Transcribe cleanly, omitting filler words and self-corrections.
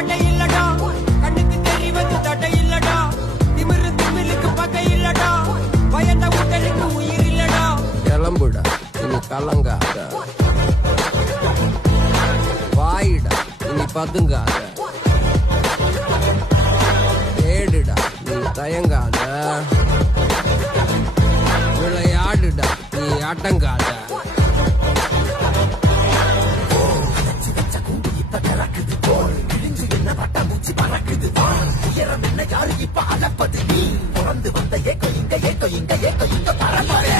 பட்டை இல்லடா, கண்ணுக்கு தெரிவது தடை இல்லடா, திமிரு திமிருக்கு பகை இல்லடா, பயந்த உடலுக்கு உயிர் இல்லடா. கிளம்புடா இனி கலங்காத, வாயிடா இனி பதுங்காத, தேடுடா நீ தயங்காத, விளையாடுடா நீ அடங்காத. யாரு இப்ப அளப்பது நீ பிறந்து வந்த ஏக்கோ இங்க பரம்பரை